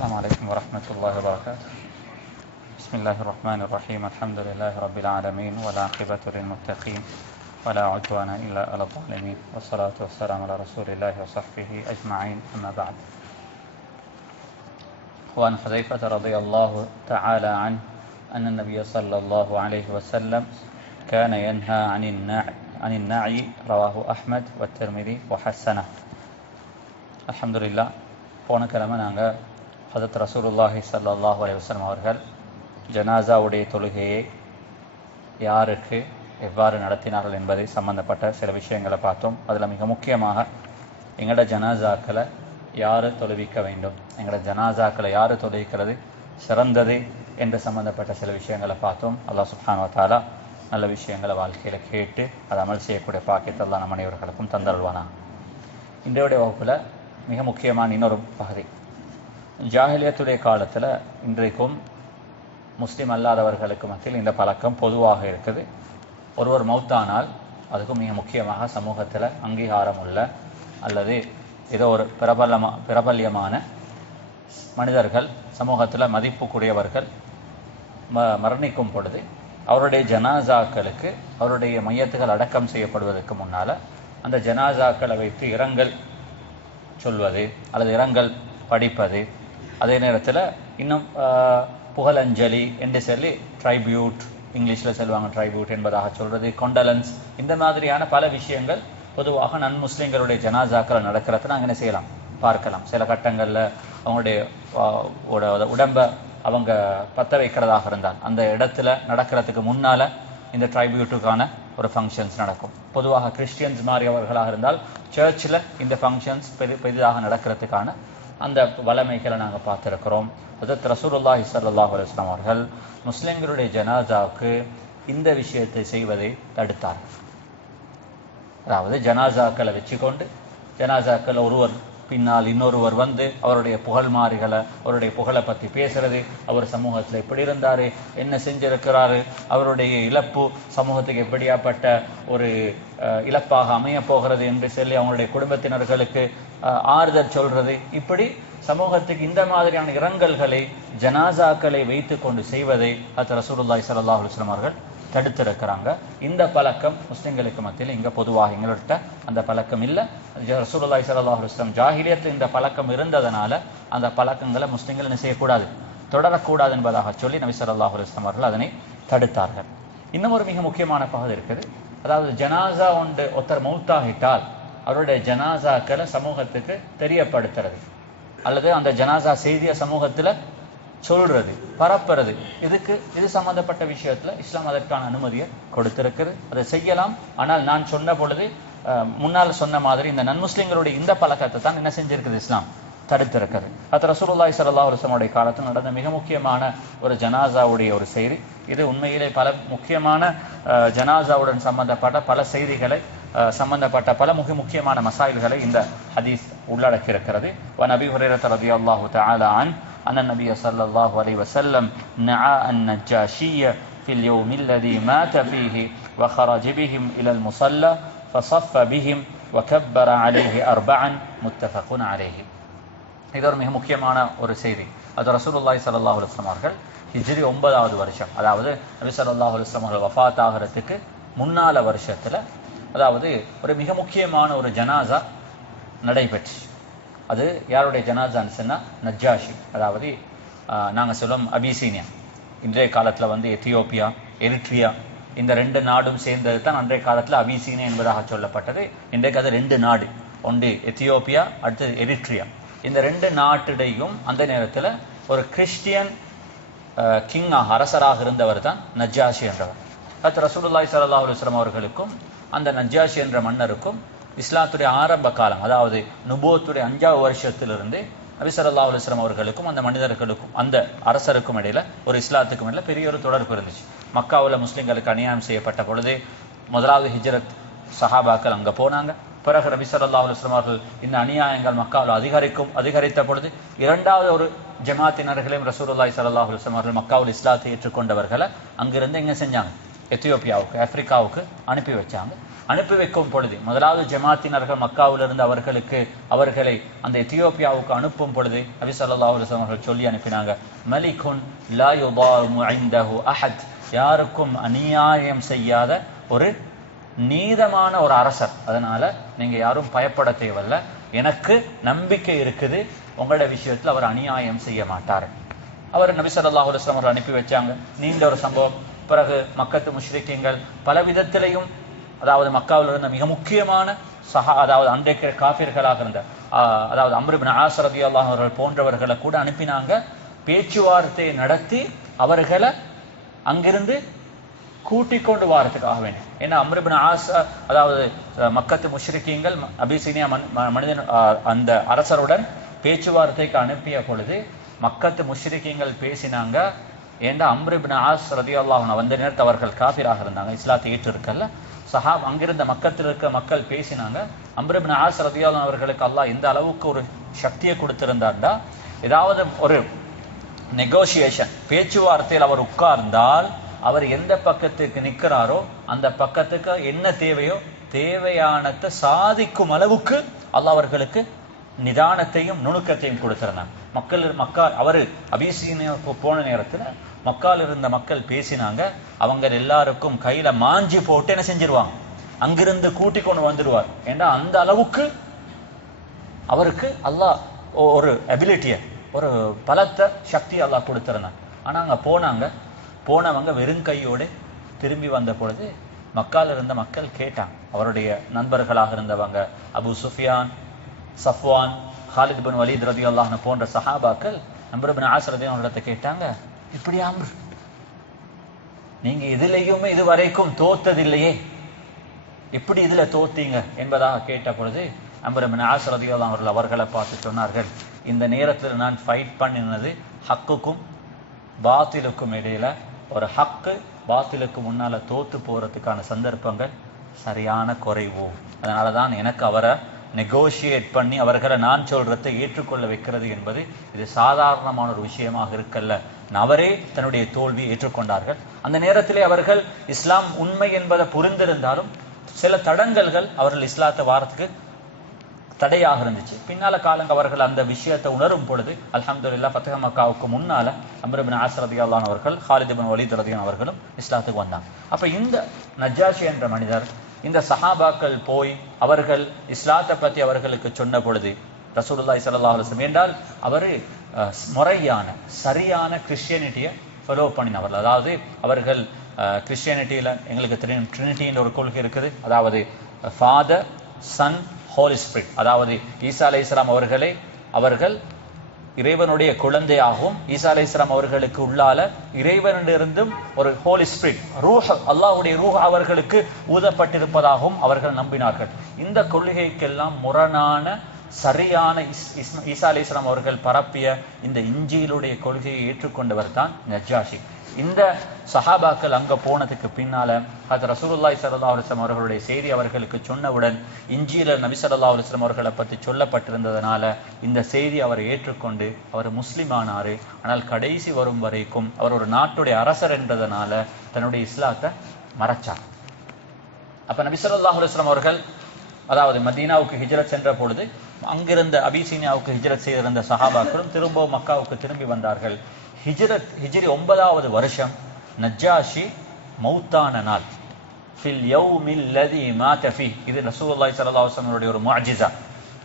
السلام عليكم ورحمة الله وبركاته. بسم الله الرحمن الرحيم. الحمد لله رب العالمين والعاقبة للمتقين ولا عدوان إلا على الظالمين والصلاة والسلام على رسول الله وصحبه أجمعين. أما بعد، وعن حذيفة رضي الله تعالى عنه أن النبي صلى الله عليه وسلم كان ينهى عن النعي. رواه أحمد والترمذي وحسنه. الحمد لله. போன கிழமை நாங்கள் ஹதரத் ரசூலுல்லாஹி ஸல்லல்லாஹு அலைஹி வஸல்லம் அவர்கள் ஜனாசாவுடைய தொழுகையை யாருக்கு எவ்வாறு நடத்தினார்கள் என்பதை சம்பந்தப்பட்ட சில விஷயங்களை பார்த்தோம். அதில் மிக முக்கியமாக எங்களோட ஜனாசாக்களை யார் தொழுவிக்க வேண்டும், எங்களோட ஜனாசாக்களை யார் தொழுவிக்கிறது சிறந்தது என்று சம்பந்தப்பட்ட சில விஷயங்களை பார்த்தோம். அல்லாஹ் சுப்ஹானஹு வ தஆலா நல்ல விஷயங்களை வாழ்க்கையில் கேட்டு அதை அமல் செய்யக்கூடிய பாக்கியத்தை அல்லாஹ் நம் அனைவர்களுக்கும் தந்தருள்வானா. இன்றைய வகுப்பில் மிக முக்கியமான இன்னொரு பகுதி, ஜாஹிலியத்துடைய காலத்தில் இன்றைக்கும் முஸ்லீம் அல்லாதவர்களுக்கு மத்தியில் இந்த பழக்கம் பொதுவாக இருக்குது. ஒருவர் மௌத்தானால் அதுக்கும் மிக முக்கியமாக சமூகத்தில் அங்கீகாரம் உள்ள அல்லது ஏதோ ஒரு பிரபல்யமான மனிதர்கள், சமூகத்தில் மதிப்புக்குரியவர்கள் மரணிக்கும் பொழுது அவருடைய ஜனாசாக்களுக்கு அவருடைய மையத்துகள் அடக்கம் செய்யப்படுவதற்கு முன்னால் அந்த ஜனாசாக்களை வைத்து இரங்கல் சொல்வது அல்லது இரங்கல் படிப்பது, அதே நேரத்தில் இன்னும் புகழஞ்சலி என்று சொல்லி ட்ரைபியூட், இங்கிலீஷில் சொல்லுவாங்க ட்ரைபியூட் என்பதாக சொல்கிறது, கொண்டலன்ஸ், இந்த மாதிரியான பல விஷயங்கள் பொதுவாக முஸ்லீம்களுடைய ஜனாசாக்களை நடக்கிறத நாங்கள் என்ன செய்யலாம், பார்க்கலாம். சில கட்டங்களில் அவங்களுடைய உடம்பை அவங்க பற்ற வைக்கிறதாக இருந்தால் அந்த இடத்துல நடக்கிறதுக்கு முன்னால் இந்த ட்ரைபியூட்டுக்கான ஒரு ஃபங்க்ஷன்ஸ் நடக்கும். பொதுவாக கிறிஸ்டியன்ஸ் மாறியவர்களாக இருந்தால் சர்ச்சில் இந்த ஃபங்க்ஷன்ஸ் பெரிதாக நடக்கிறதுக்கான அந்த வளமைகளை நாங்கள் பார்த்துருக்கிறோம். ஹதரத் ரசூலுல்லாஹி ஸல்லல்லாஹு அலைஹி வஸல்லம் அவர்கள் முஸ்லிம்களுடைய ஜனாசாவுக்கு இந்த விஷயத்தை செய்வதை தடுத்தார்கள். அதாவது ஜனாசாக்களை வச்சுக்கொண்டு ஜனாசாக்களை ஒருவர் பின்னால் இன்னொருவர் வந்து அவருடைய புகழ்மாரிகளை அவருடைய புகழை பற்றி பேசுறது, அவர் சமூகத்தில் எப்படி இருந்தார், என்ன செஞ்சிருக்கிறாரு, அவருடைய இழப்பு சமூகத்துக்கு எப்படியாப்பட்ட ஒரு இழப்பாக அமைய போகிறது என்று சொல்லி அவங்களுடைய குடும்பத்தினர்களுக்கு ஆறுதல் சொல்றது, இப்படி சமூகத்துக்கு இந்த மாதிரியான இரங்கல்களை ஜனாசாக்களை வைத்து கொண்டு செய்வதை ஹதரத் ரசூலுல்லாஹி ஸல்லல்லாஹு அலைஹி வஸல்லம் அவர்கள் தடுத்திருக்கிறாங்க. இந்த பழக்கம் முஸ்லிம்களுக்கு மத்தியில் இங்கே பொதுவாக எங்கள்கிட்ட அந்த பழக்கம் இல்லை. ரசூலுல்லாஹி ஸல்லல்லாஹு அலைஹி வஸல்லம் ஜாஹிலியத்தில் இந்த பழக்கம் இருந்ததனால அந்த பழக்கங்களை முஸ்லிம்கள் என்ன செய்யக்கூடாது, தொடரக்கூடாது என்பதாக சொல்லி நபி ஸல்லல்லாஹு அலைஹி வஸல்லம் அவர்கள் அதனை தடுத்தார்கள். இன்னும் ஒரு மிக முக்கியமான பகுதி இருக்குது. அதாவது ஜனாசா ஒன்று ஒருத்தர் மௌத்தாகிட்டால் அவருடைய ஜனாசாக்களை சமூகத்துக்கு தெரியப்படுத்துறது அல்லது அந்த ஜனாசா செய்திய சமூகத்தில் சொல்றது, பரப்புறது, இது சம்பந்தப்பட்ட விஷயத்துல இஸ்லாம் அதற்கான அனுமதியை கொடுத்திருக்கிறது. அதை செய்யலாம். ஆனால் நான் சொன்ன பொழுது முன்னால் சொன்ன மாதிரி இந்த நன்முஸ்லிம்களுடைய இந்த பழக்கத்தை தான் என்ன செஞ்சிருக்குது, இஸ்லாம் தடுத்திருக்கிறது. அது ரசூலுல்லாஹி ஸல்லல்லாஹு அலைஹி வஸல்லம் காலத்தில் நடந்த மிக முக்கியமான ஒரு ஜனாசாவுடைய ஒரு செய்தி. இது உண்மையிலே பல முக்கியமான ஜனாசாவுடன் சம்பந்தப்பட்ட பல செய்திகளை சம்பந்தப்பட்ட பல முக்கியமான மசாயில்களை இந்த ஹதீஸ் உள்ளடக்கி இருக்கிறது. வன் அபீ ஹுரைரா ரலியல்லாஹு தஆலா أن النبي صلى الله عليه وسلم نعى النجاشي في اليوم الذي مات فيه وخرج بهم إلى المصلى فصف بهم وكبر عليه أربعا متفق عليه. இது ஒரு மிக முக்கியமான ஒரு செய்தி. அது ரசூலுல்லாஹி ஸல்லல்லாஹு அலைஹி வஸல்லம் அவர்கள் ஹிஜ்ரி 9வது வருஷம், அதாவது நபி ஸல்லல்லாஹு அலைஹி வஸல்லம் அவர்கள் வஃபாத் ஆகிறதுக்கு முன்னால வருஷத்துல, அதாவது ஒரு மிக முக்கியமான ஒரு ஜனாசா நடைபெற்று. அது யாருடைய ஜனாசான்னு சொன்னால் நஜ்ஜாஷி, அதாவது நாங்கள் சொல்லுவோம் அபிசீனியா, இன்றைய காலத்தில் எத்தியோப்பியா, எரிட்ரியா, இந்த ரெண்டு நாடும் சேர்ந்தது தான் அன்றைய காலத்தில் அபிசீனியா என்பதாக சொல்லப்பட்டது. இன்றைக்கு அது ரெண்டு நாடு, ஒன்று எத்தியோப்பியா, அடுத்தது எரிட்ரியா. இந்த ரெண்டு நாட்டிடையும் அந்த நேரத்தில் ஒரு கிறிஸ்டியன் கிங்காக அரசராக இருந்தவர் தான் நஜ்ஜாஷி என்றவர். அது ரசூலுல்லாஹி ஸல்லல்லாஹு அலைஹி வஸல்லம் அவர்களுக்கும் அந்த நஜ்ஜாஷி என்ற மன்னருக்கும் இஸ்லாத்துடைய ஆரம்ப காலம், அதாவது நுபுவத்துடைய 5வது வருஷத்திலிருந்து நபி ஸல்லல்லாஹு அலைஹி வஸல்லம் அவர்களுக்கும் அந்த மனிதர்களுக்கும் அந்த அரசருக்கும் இடையில ஒரு இஸ்லாத்துக்கும் இடையில பெரிய ஒரு தொடர்பு இருந்துச்சு. மக்காவில் முஸ்லிம்களுக்கு அநியாயம் செய்யப்பட்ட பொழுது முதலாவது ஹிஜ்ரத் சஹாபாக்கள் அங்கே போனாங்க. பிறகு நபி ஸல்லல்லாஹு அலைஹி வஸல்லம் அவர்கள் இந்த அநியாயங்கள் மக்காவில் அதிகரித்த பொழுது இரண்டாவது ஒரு ஜமாத்தினர்களையும் ரசூலுல்லாஹி ஸல்லல்லாஹு அலைஹி வஸல்லம் அவர்கள் மக்காவில் இஸ்லாத்தை ஏற்றுக்கொண்டவர்களை அங்கிருந்து எங்கே செஞ்சாங்க, எத்தியோப்பியாவுக்கு, ஆப்பிரிக்காவுக்கு அனுப்பி வச்சாங்க. அனுப்பி வைக்கும் பொழுது, முதலாவது ஜமாத்தினர்கள் மக்காவிலிருந்து அவர்களை அந்த எத்தியோப்பியாவுக்கு அனுப்பும் பொழுது நபி ஸல்லல்லாஹு அலைஹி வஸல்லம் அவர்கள் சொல்லி அனுப்பினாங்க, மலிகுன் லா யுதாமு இன்தஹு அஹத், யாருக்கும் அநியாயம் செய்யாத ஒரு நீதமான ஒரு அரசர். அதனால நீங்க யாரும் பயப்பட தேவையில்ல, எனக்கு நம்பிக்கை இருக்குது உங்களோட விஷயத்துல அவர் அநியாயம் செய்ய மாட்டார். அவர் நபி ஸல்லல்லாஹு அலைஹி வஸல்லம் அவர்கள் அனுப்பி வச்சாங்க. நீண்ட ஒரு சம்பவம். பிறகு மக்கத்து முஷ்ரிக்கீன்கள் பல விதத்திலையும், அதாவது மக்காவில் இருந்த மிக முக்கியமான அதாவது அன்றைக்கு காஃபிர்களாக இருந்த அதாவது அம்ர் இப்னு ஆஸ் ரலியல்லாஹு அவர்கள் போன்றவர்களை கூட அனுப்பினாங்க, பேச்சுவார்த்தை நடத்தி அவர்களை அங்கிருந்து கூட்டிக் கொண்டு வாரத்துக்காக வேணும். ஏன்னா அம்ர் இப்னு ஆஸ் அதாவது மக்கத்து முஷ்ரிக்கீன்கள் அபிசீனியா மனிதன் அந்த அரசருடன் பேச்சுவார்த்தைக்கு அனுப்பிய பொழுது மக்கத்து முஷ்ரிக்கீன்கள் பேசினாங்க. ஏண்டா அம்ர் இப்னு ஆஸ் ரலியல்லாஹு அன்ஹு வந்த நேரத்தில் அவர்கள் காஃபிராக இருந்தாங்க, இஸ்லாத்தை ஏற்றிருக்கல்ல. அங்கிருந்த மக்கத்தில் இருக்க மக்கள் பேசினாங்க. அம்ர் இப்னு ஆஸ் ரலியல்லாஹு அவர்களுக்கு அல்லாஹ் எந்த அளவுக்கு ஒரு சக்தியை கொடுத்திருந்தார்டா, ஏதாவது ஒரு நெகோசியேஷன் பேச்சுவார்த்தையில் அவர் உட்கார்ந்தால் அவர் எந்த பக்கத்துக்கு நிற்கிறாரோ அந்த பக்கத்துக்கு என்ன தேவையோ தேவையானத்தை சாதிக்கும் அளவுக்கு அல்லாஹ் அவர்களுக்கு நிதானத்தையும் நுணுக்கத்தையும் கொடுத்திருந்தாங்க. அவர் அபிசீனியாவுக்கு போன நேரத்தில் மக்கால் இருந்த மக்கள் பேசினாங்க. அவங்க எல்லாருக்கும் கையில மாஞ்சி போட்டு என்ன செஞ்சிருவாங்க, அங்கிருந்து கூட்டி கொண்டு வந்துடுவார். ஏன்னா அந்த அளவுக்கு அவருக்கு அல்லாஹ் ஒரு எபிலிட்டிய, ஒரு பலத்த சக்தி அல்லாஹ் கொடுத்திருந்தாங்க. ஆனா அங்க போனவங்க வெறும் கையோடு திரும்பி வந்த பொழுது மக்கால் இருந்த மக்கள் கேட்டாங்க. அவருடைய நண்பர்களாக இருந்தவங்க Abu Sufyan, Safwan, Khalid bin Walid ரலியல்லாஹு அன்ஹு போன்ற சஹாபாக்கள் அம்ர் இப்னு ஆஸ் ரலியல்லாஹு அன்ஹு கேட்டாங்க, இப்படி அம்ர், நீங்க இதுலயுமே இதுவரைக்கும் தோத்ததில்லையே, எப்படி இதுல தோத்தீங்க என்பதாக கேட்ட பொழுது அம்ர் இப்னு ஆஸ் ரலியல்லாஹு அன்ஹு அவர்களை பார்த்து சொன்னார்கள், இந்த நேரத்தில் நான் ஃபைட் பண்ணினது ஹக்குக்கும் பாத்திலுக்கும் இடையில. ஒரு ஹக்கு பாத்திலுக்கு முன்னால தோத்து போறதுக்கான சந்தர்ப்பங்கள் சரியான குறைவு. அதனாலதான் எனக்கு அவரை நெகோஷியேட் பண்ணி அவர்களை நான் சொல்றதை ஏற்றுக்கொள்ள வைக்கிறது என்பது இது சாதாரணமான ஒரு விஷயமாக இருக்கல்ல. அவரே தன்னுடைய தோல்வியை ஏற்றுக்கொண்டார்கள். அந்த நேரத்திலே அவர்கள் இஸ்லாம் உண்மை என்பதை புரிந்திருந்தாலும் சில தடங்கல்கள் அவர்கள் இஸ்லாத்தை வாரத்துக்கு தடையாக இருந்துச்சு. பின்னால காலங்க அவர்கள் அந்த விஷயத்தை உணரும் பொழுது அல்ஹம்துலில்லாஹ் ஃபத்ஹ் மக்காவுக்கு முன்னால அம்ர் இப்னு ஆஸ் ரலியல்லாஹு அன்ஹு அவர்கள், ஹாலித் இப்னு வலீத் ரலியல்லாஹு அவர்களும் இஸ்லாத்துக்கு வந்தாங்க. அப்ப இந்த நஜ்ஜாஷி என்ற மனிதர், இந்த சஹாபாக்கள் போய் அவர்கள் இஸ்லாத்தை பற்றி அவர்களுக்கு சொன்ன பொழுது ரசூலுல்லாஹி ஸல்லல்லாஹு அலைஹி வஸல்லம் என்றால் அவர் முறையான சரியான கிறிஸ்டியானிட்டியை ஃபாலோ பண்ணினவர்கள். அதாவது அவர்கள் கிறிஸ்டியானிட்டியில் எங்களுக்கு தெரியும் ட்ரினிட்டின்ற ஒரு கொள்கை இருக்குது. அதாவது ஃபாதர், சன், ஹோலி ஸ்பிரிட். அதாவது ஈசா அலைஹிஸ்ஸலாம் அவர்கள் இறைவனுடைய குழந்தையாகவும், ஈசா அலைஹிஸ்ஸலாம் அவர்களுக்கு உள்ளால இறைவனிலிருந்தும் ஒரு ஹோலி ஸ்பிரிட் ரூஹ், அல்லாஹ்வுடைய ரூஹ் அவர்களுக்கு ஊதப்பட்டிருப்பதாகவும் அவர்கள் நம்பினார்கள். இந்த கொள்கைக்கெல்லாம் முரணான சரியான ஈசா அலைஹிஸ்ஸலாம் அவர்கள் பரப்பிய இந்த இஞ்சிலுடைய கொள்கையை ஏற்றுக்கொண்டவர் தான் நஜ்ஜாஷி. இந்த சஹாபாக்கள் அங்க போனதுக்கு பின்னால ஹஜ்ரத் ரசூலுல்லாஹி ஸல்லல்லாஹு அலைஹி வஸல்லம் அவர்களுடைய செய்தி அவர்களுக்கு சொன்னவுடன் இஞ்சியில நபி ஸல்லல்லாஹு அலைஹி வஸல்லம் அவர்களை பற்றி சொல்லப்பட்டிருந்ததனால இந்த செய்தி அவர் ஏற்றுக்கொண்டு அவர் முஸ்லிம் ஆனாரு. ஆனால் கடைசி வரும் வரைக்கும் அவர் ஒரு நாட்டுடைய அரசர் என்றதனால தன்னுடைய இஸ்லாத்தை மறைச்சார். அப்ப நபி ஸல்லல்லாஹு அலைஹி வஸல்லம் அவர்கள் அதாவது மதீனாவுக்கு ஹிஜ்ரத் சென்ற பொழுது அங்கிருந்த அபிசீனியாவுக்கு ஹிஜ்ரத் செய்திருந்த சஹாபாக்களும் திரும்பவும் மக்காவுக்கு திரும்பி வந்தார்கள். ஹிஜ்ரி 9வது வருஷம் நஜ்ஜாஷி மௌத்தான நாள், ஃபில் யௌமில் லதி மாத ஃபீஹ். இது ரசூலுல்லாஹி ஸல்லல்லாஹு அலைஹி வஸல்லம் ஒரு முஅஜிஸா.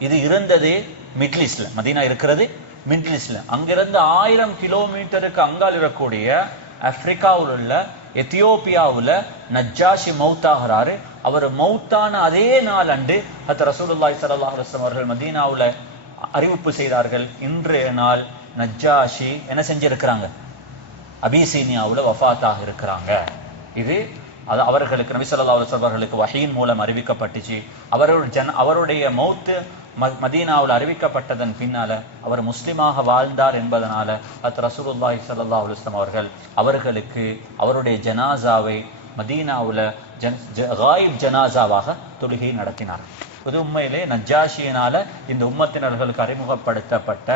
இது இருந்ததே மிடில் ஈஸ்ட்ல, மதீனா இருக்கிறது மிடில் ஈஸ்ட்ல. அங்கிருந்து 1000 கிலோமீட்டருக்கு அங்கால் இருக்கக்கூடிய ஆப்பிரிக்காவில் உள்ள எத்தியோப்பியாவில் நஜ்ஜாஷி மௌத்தாகிறாரு. அவர் மௌத்தான அதே நாள் அன்று ஹஜ்ரத் ரசூலுல்லாஹி ஸல்லல்லாஹு அலைஹி வஸல்லம் அவர்கள் மதீனாவில் அறிவிப்பு செய்தார்கள், இன்றைய நாள் நஜ்ஜாஷி என்ன செஞ்சிருக்கிறாங்க, அபிசீனியாவில் வஃபாத்தாக இருக்கிறாங்க. இது அவர்களுக்கு நபி ஸல்லல்லாஹு அலைஹி வஸல்லம் அவர்களுக்கு வஹீயின் மூலம் அறிவிக்கப்பட்டுச்சு. அவருடைய மௌத்து மதீனாவில் அறிவிக்கப்பட்டதன் பின்னால அவர் முஸ்லிமாக வாழ்ந்தார் என்பதனால ஹஜ்ரத் ரசூலுல்லாஹி ஸல்லல்லாஹு அலைஹி வஸல்லம் அவர்கள் அவர்களுக்கு அவருடைய ஜனாசாவை மதீனாவில் காயிப் ஜனாசாவாக தொழுகை நடத்தினார். இது உண்மையிலே நஜ்ஜாஷியினால இந்த உம்மத்தினர்களுக்கு அறிமுகப்படுத்தப்பட்ட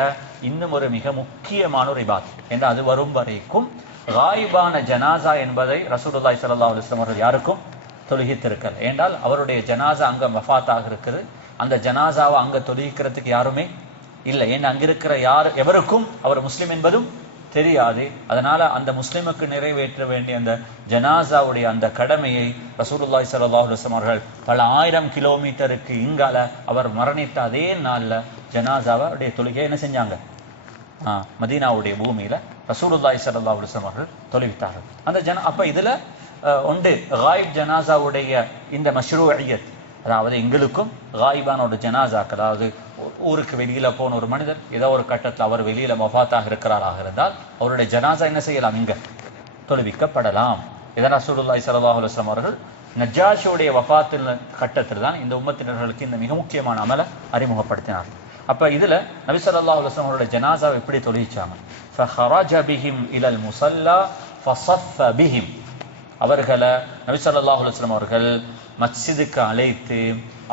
இன்னும் ஒரு மிக முக்கியமான ஒரு இபாத். என்று அது வரும் வரைக்கும் காயிபான ஜனாசா என்பதை ரசூலுல்லாஹி ஸல்லல்லாஹு அலைஹி வஸல்லம் அவர்கள் யாருக்கும் தொழுகித்திருக்கல. ஏண்டால் அவருடைய ஜனாசா அங்க வஃபாத்தாக இருக்குது. அந்த ஜனாசாவை அங்க தொழுகிக்கிறதுக்கு யாருமே இல்லை. ஏன்னா அங்க இருக்கிற எவருக்கும் அவர் முஸ்லிம் என்பதும் தெரியாது. அதனால அந்த முஸ்லிமுக்கு நிறைவேற்ற வேண்டிய அந்த ஜனாசாவுடைய அந்த கடமையை ரசூலுல்லாஹி ஸல்லல்லாஹு அலைஹி வஸல்லம் அவர்கள் பல 1000 கிலோமீட்டருக்கு இங்கால அவர் மரணித்த அதே நாள்ல ஜனாசாவுடைய தொழுகையை என்ன செஞ்சாங்க? மதீனாவுடைய பூமியில ரசூலுல்லாஹி ஸல்லல்லாஹு அலைஹி வஸல்லம் அவர்கள் தொழுவித்தார்கள். அந்த அப்ப இதுல ஒன்று காயிப் ஜனாசாவுடைய இந்த மஷ்ரூஇயத், அதாவது எங்களுக்கும் காயிபான ஒரு ஜனாசாக்கள், அதாவது ஊருக்கு வெளியில போன ஒரு மனிதர் ஏதோ ஒரு கட்டத்தில் அவர் வெளியில வஃபாத்தாக இருக்கிறாராக இருந்தால் அவருடைய ஜனாசா என்ன செய்யலாம்? இங்க தொழுவிக்கப்படலாம். இதனால் ரசூலுல்லாஹி ஸல்லல்லாஹு அலைஹி வஸல்லம் அவர்கள் நஜ்ஜாஷியுடைய வஃபாத்தின் கட்டத்தில் தான் இந்த உம்மத்தினர்களுக்கு இந்த மிக முக்கியமான அமலை அறிமுகப்படுத்தினார். அப்ப இதுல நபி ஸல்லல்லாஹு அலைஹி வஸல்லம் அவருடைய ஜனாசாவை எப்படி தொழுவிச்சாங்க? ஃபஹரஜ பிஹிம் இலல் முஸல்லா ஃபஸஃப பிஹிம். அவர்களை நபி ஸல்லல்லாஹு அலைஹி வஸல்லம் அவர்கள் மஸ்ஜிதுக்கு அழைத்து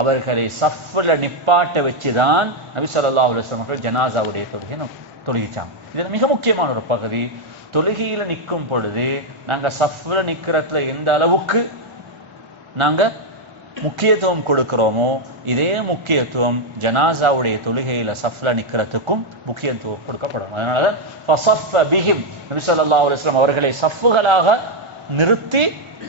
அவர்களை சஃப்ல நிப்பாட்ட வச்சுதான் நபி ஸல்லல்லாஹு அலைஹி வஸல்லம் அவர்கள் ஜனாசாவுடைய தொழுகையை தொழுகிச்சாங்க. இது மிக முக்கியமான ஒரு பகுதி. தொழுகையில நிற்கும் பொழுது நாங்க சஃப்ல நிக்கிறதுல எந்த அளவுக்கு நாங்க முக்கியத்துவம் கொடுக்கிறோமோ இதே முக்கியத்துவம் ஜனாசாவுடைய தொழுகையில சஃப்ல நிக்கிறதுக்கும் முக்கியத்துவம் கொடுக்கப்படும். அதனாலதான் ஃபஸஃப பிஹிம், நபி ஸல்லல்லாஹு அலைஹி வஸல்லம் அவர்களை சஃப்களாக நிறுத்தி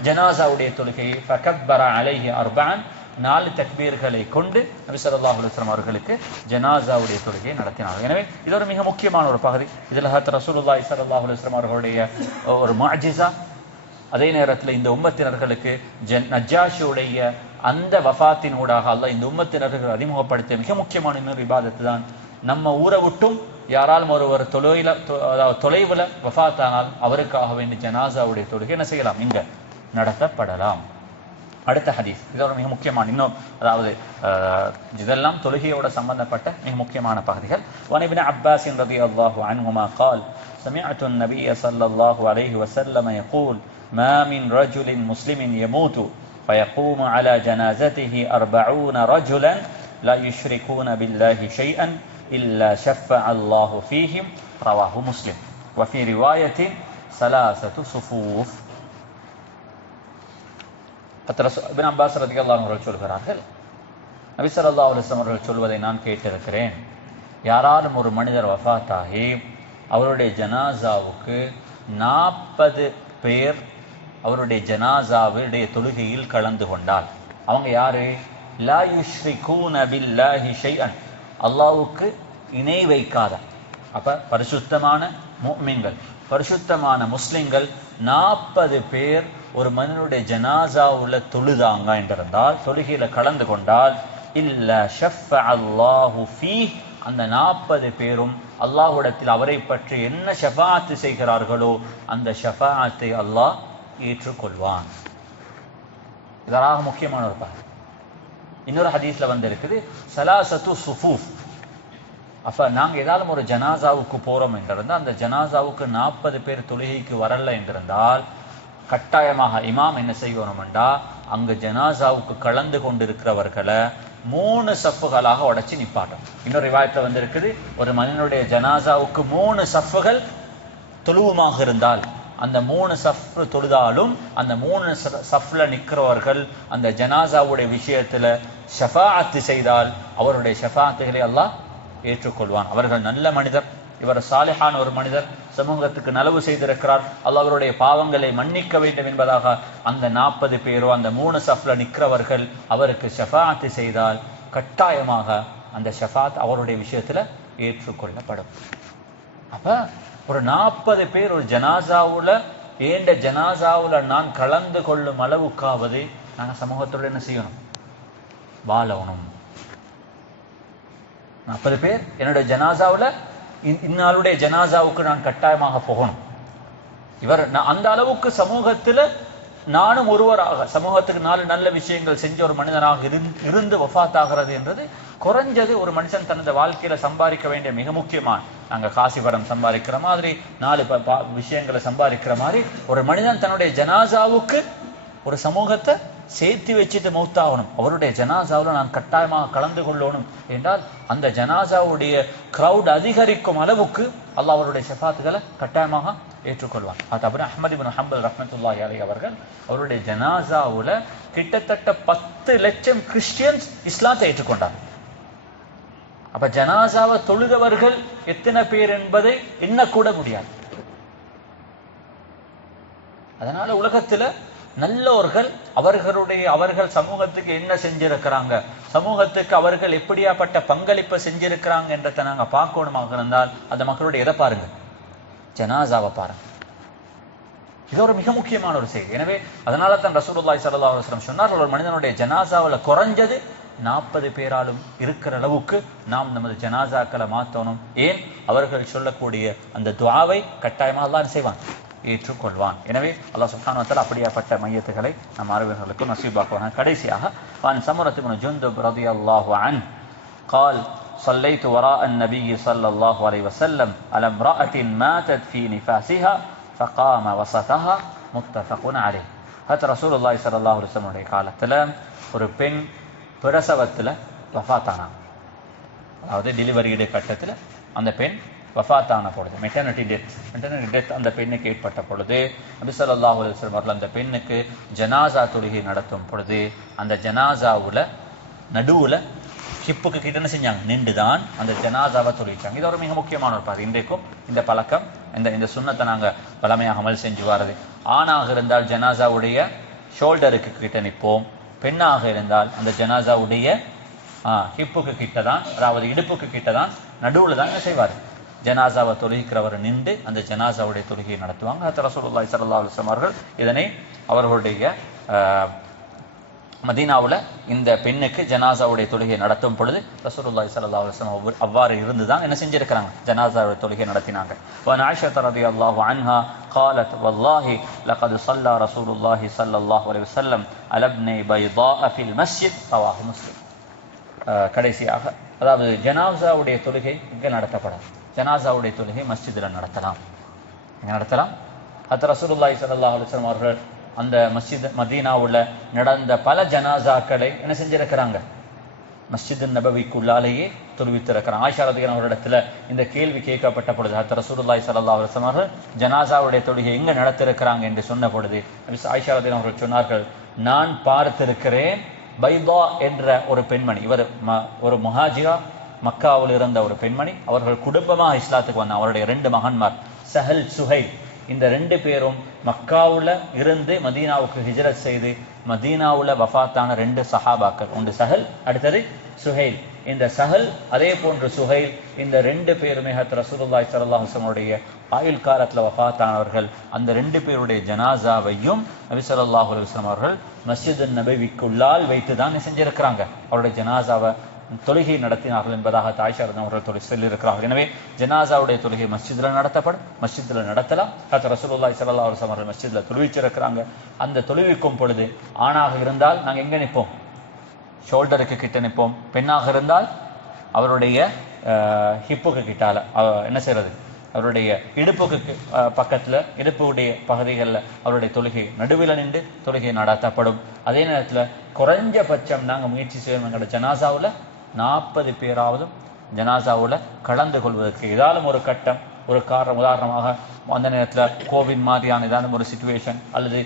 ஜனாசாவுடைய தொழுகையை ஃபகப்பர அலைஹி அர்பஅன், 4 தக்பீர்களை கொண்டு நபி ஸல்லல்லாஹு அலைஹி வஸல்லம் அவர்களுக்கு ஜனாசாவுடைய தொழுகையை நடத்தினார்கள். எனவே இது ஒரு மிக முக்கியமான ஒரு பகுதி. இதில் ரசூலுல்லாஹி ஸல்லல்லாஹு அலைஹி வஸல்லம் அவர்களுடைய ஒரு முஅஜிஸா. அதே நேரத்தில் இந்த உம்மத்தினர்களுக்கு நஜ்ஜாஷியுடைய அந்த வஃபாத்தின் ஊடாக அல்லாஹ் இந்த உம்மத்தினர்கள் அறிமுகப்படுத்திய மிக முக்கியமான இன்னொரு இபாதத்து தான், நம்ம ஊரை விட்டும் யாராலும் ஒருவர் தொலைவில் வஃபாத்தானால் அவருக்காக வேண்டி ஜனாசாவுடைய தொழுகை என்ன செய்யலாம்? இங்க நடத்தப்படலாம். அடுத்த ஹதீஸ், இது ஒரு மிக முக்கியமான இன்னும், அதாவது இதெல்லாம் தொழுகையோட சம்பந்தப்பட்ட மிக முக்கியமான பகுதிகள். வன் இப்னு அப்பாஸ் ரலியல்லாஹு அன்ஹுமா قال سمعت النبي صلى الله عليه وسلم يقول ما من رجل مسلم يموت فيقوم على جنازته 40 رجلا لا يشركون بالله شيئا إلا شفع الله فيهم رواه مسلم وفي رواية 3 صفوف. இப்னு அப்பாஸ் ரலியல்லாஹு அன்ஹு சொல்கிறார்கள், நபி ஸல்லல்லாஹு அலைஹி வஸல்லம் அவர்கள் சொல்வதை நான் கேட்டிருக்கிறேன். யாராலும் ஒரு மனிதர் வஃபாத்தாகி அவருடைய ஜனாசாவுக்கு 40 பேர் அவருடைய ஜனாசாவுடைய தொழுகையில் கலந்து கொண்டால், அவங்க யாரு? லா யுஷ்ரிகூன பில்லாஹி ஷைஅன், அல்லாஹ்வுக்கு இணை வைக்காத, அப்ப பரிசுத்தமான முஃமின்கள், பரிசுத்தமான முஸ்லிம்கள் 40 பேர் ஒரு மனிதனுடைய ஜனாசாவுல தொழுதாங்க என்றிருந்தால், தொழுகையில கலந்து கொண்டால், இல்ல ஷஃபஅ அல்லாஹு ஃபீஹ், அந்த 40 பேரும் அல்லாஹ்விடத்தில் அவரை பற்றி என்ன ஷஃபாஅத் செய்கிறார்களோ அந்த ஷஃபாஅத்தை அல்லாஹ் ஏற்றுக்கொள்வான். இதராக முக்கியமான ஒரு பகுதி. இன்னொரு ஹதீஸ்ல வந்திருக்குது சலாசத்து சுஃபூஃப். அப்ப நாங்க ஏதாவது ஒரு ஜனாசாவுக்கு போறோம் என்றிருந்தால் அந்த ஜனாசாவுக்கு 40 பேர் தொழுகைக்கு வரல என்றிருந்தால் கட்டாயமாக இமாம் என்ன செய்யணும்டா, அங்க ஜனாசாவுக்கு கலந்து கொண்டிருக்கிறவர்களை 3 சஃப்புகளாக உடைச்சு நிப்பாட்டும். இன்னொரு ரிவாயத்துல வந்திருக்குது, ஒரு மனிதனுடைய ஜனாசாவுக்கு 3 சஃப்புகள் தொழுவுமாக இருந்தால் அந்த 3 சஃப் தொழுதாலும் அந்த 3 சஃப்ல நிற்கிறவர்கள் அந்த ஜனாசாவுடைய விஷயத்துல ஷஃபாஅத் செய்தால் அவருடைய ஷஃபாஅத்துகளை அல்லாஹ் ஏற்றுக்கொள்வான். அவர்கள் நல்ல மனிதர், இவர் சாலிஹான ஒரு மனிதர், சமூகத்துக்கு நலவு செய்திருக்கிறார், அல்லாஹ் அவருடைய பாவங்களை மன்னிக்க வேண்டும் என்பதாக அந்த 40 பேரோ அந்த 3 சஃப்ல நிற்கிறவர்கள் அவருக்கு ஷஃபாஅத் செய்தால் கட்டாயமாக அந்த ஷஃபாஅத் அவருடைய விஷயத்துல ஏற்றுக்கொள்ளப்படும். அப்ப ஒரு 40 பேர் ஒரு ஜனாசாவுல ஏண்ட ஜனாசாவுல நான் கலந்து கொள்ளும் அளவுக்காவது நாங்க சமூகத்தோட என்ன செய்யணும்? வாழணும். 40 பேர் என்னுடைய ஜனாசாவுல இன்னாளுடைய ஜனாசாவுக்கு நான் கட்டாயமாக போகணும். இவர் அந்த அளவுக்கு சமூகத்துல நானும் ஒருவராக சமூகத்துக்கு 4 நல்ல விஷயங்கள் செஞ்ச ஒரு மனிதனாக இருந்து வஃபாத்தாகிறது என்றது குறைஞ்சது ஒரு மனுஷன் தனது வாழ்க்கையில சம்பாதிக்க வேண்டிய மிக முக்கியமான, நாங்க காசி படம் சம்பாதிக்கிற மாதிரி 4 விஷயங்களை சம்பாதிக்கிற மாதிரி ஒரு மனிதன் தன்னுடைய ஜனாசாவுக்கு ஒரு சமூகத்தை சேர்த்து வச்சுட்டு மௌத்தாகணும். அவருடைய ஜனாசாவில் நான் கட்டாயமாக கலந்து கொள்ளணும் என்றால் அந்த ஜனாசாவுடைய கிரௌட் அதிகரிக்கும் அளவுக்கு அல்லாஹ் அவருடைய ஷஃபாத்துகளை கட்டாயமாக ஏற்றுக்கொள்வான். அது அஹ்மத் இப்னு ஹம்பல் ரஹ்மத்துல்லாஹி அலைஹி அவர்கள் அவருடைய ஜனாசாவுல கிட்டத்தட்ட 10 லட்சம் கிறிஸ்டியன்ஸ் இஸ்லாத்தை ஏற்றுக்கொண்டார். அப்ப ஜனாசாவை தொழுதவர்கள் எத்தனை பேர் என்பதை எண்ணக்கூட முடியாது. அதனால உலகத்துல நல்லோர்கள் அவர்கள் சமூகத்துக்கு என்ன செஞ்சிருக்கிறாங்க, சமூகத்துக்கு அவர்கள் எப்படியாப்பட்ட பங்களிப்பை செஞ்சிருக்கிறாங்க என்றதை நாங்க பார்க்கணுமாக இருந்தால் அந்த மக்களுடைய எதை பாருங்க, ஜனாசாவை பாருங்க. இது ஒரு மிக முக்கியமான ஒரு செய்தி. எனவே அதனால தான் ரசூலுல்லாஹி ஸல்லல்லாஹு அலைஹி வஸல்லம் சொன்னார்கள், ஒரு மனிதனுடைய ஜனாசாவில் குறைஞ்சது 40 பேராலும் இருக்கிற அளவுக்கு நாம் நமது ஜனாசாக்களை மாற்றணும். ஏன்? அவர்கள் சொல்லக்கூடிய அந்த துஆவை கட்டாயமாக அல்லாஹ் செய்வான், ஏற்றுக்கொள்வான். எனவே அல்லாஹ் சுப்ஹானஹு வ தஆலா அப்படியாப்பட்ட மையத்துகளை நம் அறிவர்களுக்கு நசீபாக்குவான். கடைசியாக வான் சமரத் இப்னு ஜுந்துப் ரலியல்லாஹு அன்ஹு قال صليت وراء النبي صلى الله عليه وسلم على امرأة ماتت في نفاسها فقام وسطها متفق عليه. رسول الله صلى الله عليه وسلم காலத்துல ஒரு பெண் பிரசவத்துல வஃபாத்தானாங்க. அதாவது டெலிவரியுடைய கட்டத்துல அந்த பெண் வஃபாத்தான பொழுது, மெட்டர்னிட்டி டெத் அந்த பெண்ணுக்கு ஏற்பட்ட பொழுது நபி ஸல்லல்லாஹு அலைஹி வஸல்லம் அவர்கள் அந்த பெண்ணுக்கு ஜனாசா தொழுகை நடத்தும் பொழுது அந்த ஜனாசாவுல நடுவுல ஹிப்புக்கு கிட்ட என்ன செஞ்சாங்க, நின்றுதான் அந்த ஜனாசாவை தொழிச்சாங்க. இது ஒரு மிக முக்கியமான ஒரு பாதி. இன்றைக்கும் இந்த பழக்கம், இந்த சுன்னத்தை நாங்கள் பழமையாக அமல் செஞ்சு வர்றது. ஆணாக இருந்தால் ஜனாசாவுடைய ஷோல்டருக்கு கிட்ட நிற்போம், பெண்ணாக இருந்தால் அந்த ஜனாசாவுடைய ஹிப்புக்கு கிட்ட தான், அதாவது இடுப்புக்கு கிட்ட தான், நடுவில் தான் என்ன செய்வார், ஜனாசாவை தொழுகிறவர் நின்று அந்த ஜனாசாவுடைய தொழுகையை நடத்துவாங்க. ரசூலுல்லாஹி ஸல்லல்லாஹு அலைஹி வஸல்லம் அவர்கள் இதனை அவர்களுடைய மதீனாவுல இந்த பெண்ணுக்கு ஜனாசாவுடைய தொழுகை நடத்தும் பொழுது ரசூலுல்லாஹி ஸல்லல்லாஹு அலைஹி வஸல்லம் அவ்வாறு இருந்துதான் என்ன செஞ்சிருக்கிறாங்க, ஜனாசாவுடைய தொழுகை நடத்தினாங்க. وعن عائشة رضي الله عنها قالت والله لقد صلى رسول الله صلى الله عليه وسلم على ابن بيضاء في المسجد رواه مسلم. கடைசியாக அதாவது ஜனாசாவுடைய தொழுகை இங்க நடத்தப்படாது, ஜனாசாவுடைய தொழுகை மஸ்ஜிதில் நடத்தலாம். எங்க நடத்தலாம்? ரசூலுல்லாஹி ஸல்லல்லாஹு அலைஹி வஸல்லம் அவர்கள் அந்த மஸ்ஜித் மதீனாவுல நடந்த பல ஜனாசாக்களை என்ன செஞ்சிருக்கிறாங்க, மஸ்ஜித் நபவிக்குள்ளாலேயே தொழுவித்திருக்கிறாங்க. ஆயிஷா ரலியல்லாஹு அன்ஹா இடத்துல இந்த கேள்வி கேட்கப்பட்ட பொழுது ரசூலுல்லாஹி ஸல்லல்லாஹு அலைஹி வஸல்லம் அவர்கள் ஜனாசாவுடைய தொழுகை எங்க நடத்திருக்கிறாங்க என்று சொன்ன பொழுது ஆயிஷா ரலியல்லாஹு அன்ஹா சொன்னார்கள், நான் பார்த்திருக்கிறேன் பைதா என்ற ஒரு பெண்மணி, இவர் ஒரு முஹாஜிரா, மக்காவில் இருந்த ஒரு பெண்மணி. அவர்கள் குடும்பமாக இஸ்லாத்துக்கு வந்தாங்க. அவருடைய 2 மகன்மார் சஹல், சுஹைல், இந்த 2 பேரும் மக்காவுல இருந்து மதீனாவுக்கு ஹிஜ்ரத் செய்து மதீனாவுல வஃபாத்தான 2 சஹாபாக்கள். ஒன்று சஹல், அடுத்தது சுஹைல். இந்த சஹல் அதே போன்று சுஹைல், இந்த 2 பேருமே ரசூலுல்லாஹி ஸல்லல்லாஹு அலைஹி வஸல்லம் உடைய ஆயுள் காலத்துல வஃபாத்தானவர்கள். அந்த 2 பேருடைய ஜனாசாவையும் நபி ஸல்லல்லாஹு அலைஹி வஸல்லம் அவர்கள் மஸ்ஜித் நபவிக்குள்ளால் வைத்து தான் செஞ்சிருக்கிறாங்க, அவருடைய ஜனாசாவை தொழுகை நடத்தினார்கள் என்பதாக ஆயிஷா ரலியல்லாஹு அன்ஹா அவர்கள் சொல்லியிருக்கிறார்கள். எனவே ஜனாசாவுடைய தொழுகை மஸ்ஜிதில் நடத்தப்படும், மஸ்ஜிதில் நடத்தலாம். ரசூலுல்லாஹி ஸல்லல்லாஹு அலைஹி வஸல்லம் அவர்கள் மஸ்ஜிதில் தொழுவிச்சிருக்கிறாங்க. அந்த தொழுவிக்கும் பொழுது ஆணாக இருந்தால் நாங்கள் எங்க நிற்போம், ஷோல்டருக்கு கிட்ட நிற்போம். பெண்ணாக இருந்தால் அவருடைய ஹிப்புக்கு கிட்டால என்ன செய்யறது, அவருடைய இடுப்புக்கு பக்கத்துல, இடுப்புடைய பகுதிகளில் அவருடைய தொழுகை நடுவில் நின்று தொழுகை நடத்தப்படும். அதே நேரத்தில் குறைஞ்சபட்சம் நாங்கள் முயற்சி செய்வோம், எங்களோட ஜனாசாவில் 40 பேராவதும் ஜனாசாவில் கலந்து கொள்வதற்கு. ஏதாலும் ஒரு கட்டம், ஒரு காரணம், உதாரணமாக அந்த நேரத்தில் கோவிட் மாதிரியான ஏதாவது ஒரு சிச்சுவேஷன் அல்லது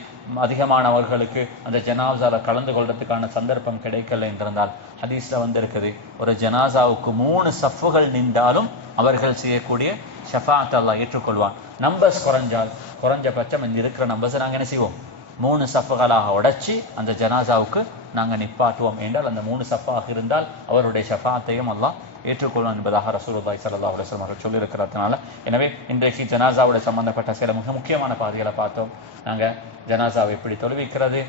அதிகமானவர்களுக்கு அந்த ஜனாசாவில் கலந்து கொள்றதுக்கான சந்தர்ப்பம் கிடைக்கல என்றிருந்தால் ஹதீஸ்ல வந்திருக்குது, ஒரு ஜனாசாவுக்கு 3 சஃப்புகள் நின்றாலும் அவர்கள் செய்யக்கூடிய ஷஃபாஅத் அல்லாஹ் ஏற்றுக்கொள்வான். நம்பர்ஸ் குறைஞ்சால் குறைஞ்சபட்சம் இந்த இருக்கிற நம்பர்ஸை நாங்கள் என்ன செய்வோம், 3 சஃப்புகளாக உடைச்சி அந்த ஜனாசாவுக்கு நாங்கள் நிப்பாட்டுவோம் என்றால் அந்த 3 சஃப்பாக இருந்தால் அவருடைய ஷஃபாஅத்தையும் அல்லாஹ் ஏற்றுக்கொள்வான் என்பதாக ரசூலுல்லாஹி ஸல்லல்லாஹு அலைஹி வஸல்லம் அவர்கள் சொல்லியிருக்கிறதுனால. எனவே இன்றைக்கு ஜனாசாவோட சம்பந்தப்பட்ட சில மிக முக்கியமான பாதைகளை பார்த்தோம். நாங்கள் ஜனாசாவை எப்படி தொழுவிக்கிறது,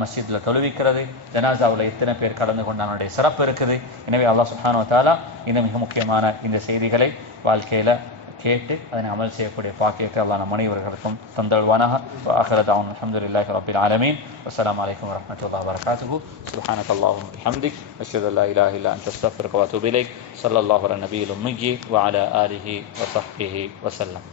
மஸ்ஜிதில் தொழுவிக்கிறது, ஜனாசாவில் எத்தனை பேர் கலந்து கொண்டானுடைய சிறப்பு இருக்குது. எனவே அல்லாஹ் சுப்ஹானஹு வ தஆலா இந்த மிக முக்கியமான இந்த செய்திகளை வாழ்க்கையில கேட்டு அதனை அமல் செய்யக்கூடிய பாக்கியத்தை அல்லாஹ் நம் அனைவர்களுக்கும் தந்தல்வானாக. ஆகிர தஅவானா அல்ஹம்துலில்லாஹி ரப்பில் ஆலமீன். வஸ்ஸலாமு அலைக்கும் வரஹ்மத்துல்லாஹி வபரகாத்துஹு. சுப்ஹானக்கல்லாஹும்ம வபிஹம்திக் அஷ்ஹது அல்லா இலாஹா இல்லா அன்த அஸ்தக்ஃபிருக வ அத்தூபு இலைக். ஸல்லல்லாஹு அலா நபியில் உம்மி வ அலா ஆலிஹி வ ஸஹ்பிஹி வஸல்லம்.